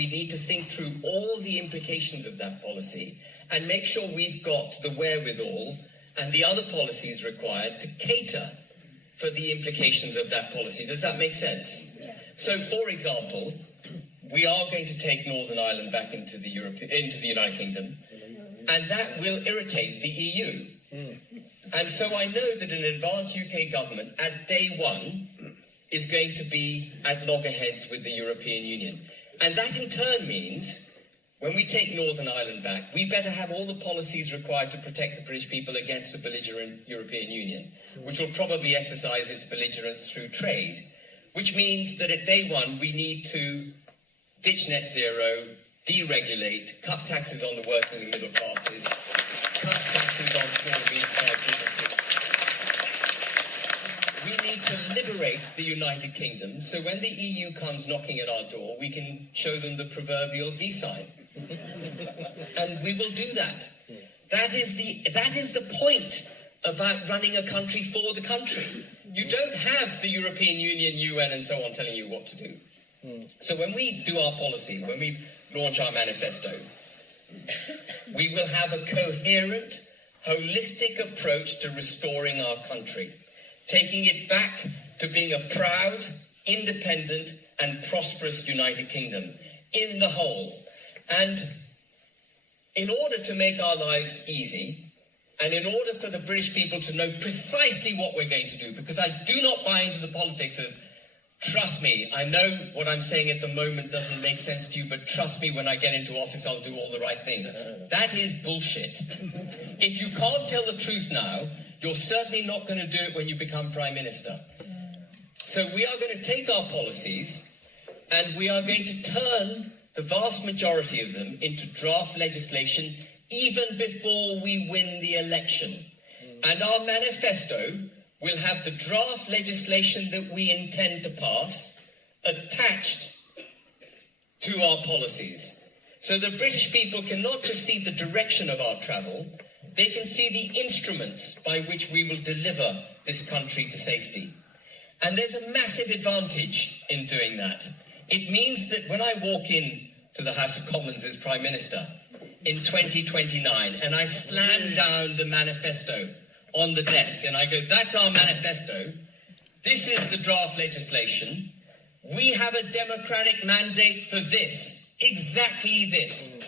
We need to think through all the implications of that policy and make sure we've got the wherewithal and the other policies required to cater for the implications of that policy. Does that make sense? Yeah. So, for example, we are going to take Northern Ireland back into the United Kingdom, and that will irritate the EU. And so I know that an advanced UK government at day one is going to be at loggerheads with the European Union. And that in turn means when we take Northern Ireland back, we better have all the policies required to protect the British people against the belligerent European Union, which will probably exercise its belligerence through trade, which means that at day one we need to ditch net zero, deregulate, cut taxes on the working and middle classes, cut taxes on small and medium-sized businesses. We need to liberate the United Kingdom, so when the EU comes knocking at our door, we can show them the proverbial V sign. And we will do that. That is the point about running a country for the country. You don't have the European Union, UN, and so on telling you what to do. So when we do our policy, when we launch our manifesto, we will have a coherent, holistic approach to restoring our country, taking it back to being a proud, independent, and prosperous United Kingdom in the whole. And in order to make our lives easy, and in order for the British people to know precisely what we're going to do, because I do not buy into the politics of, trust me, I know what I'm saying at the moment doesn't make sense to you, but trust me, when I get into office, I'll do all the right things. That is bullshit. If you can't tell the truth now, you're certainly not going to do it when you become Prime Minister. So we are going to take our policies and we are going to turn the vast majority of them into draft legislation even before we win the election. And our manifesto will have the draft legislation that we intend to pass attached to our policies. So the British people can not just see the direction of our travel, they can see the instruments by which we will deliver this country to safety. And there's a massive advantage in doing that. It means that when I walk in to the House of Commons as Prime Minister in 2029 and I slam down the manifesto on the desk and I go, that's our manifesto, this is the draft legislation, we have a democratic mandate for this, exactly this.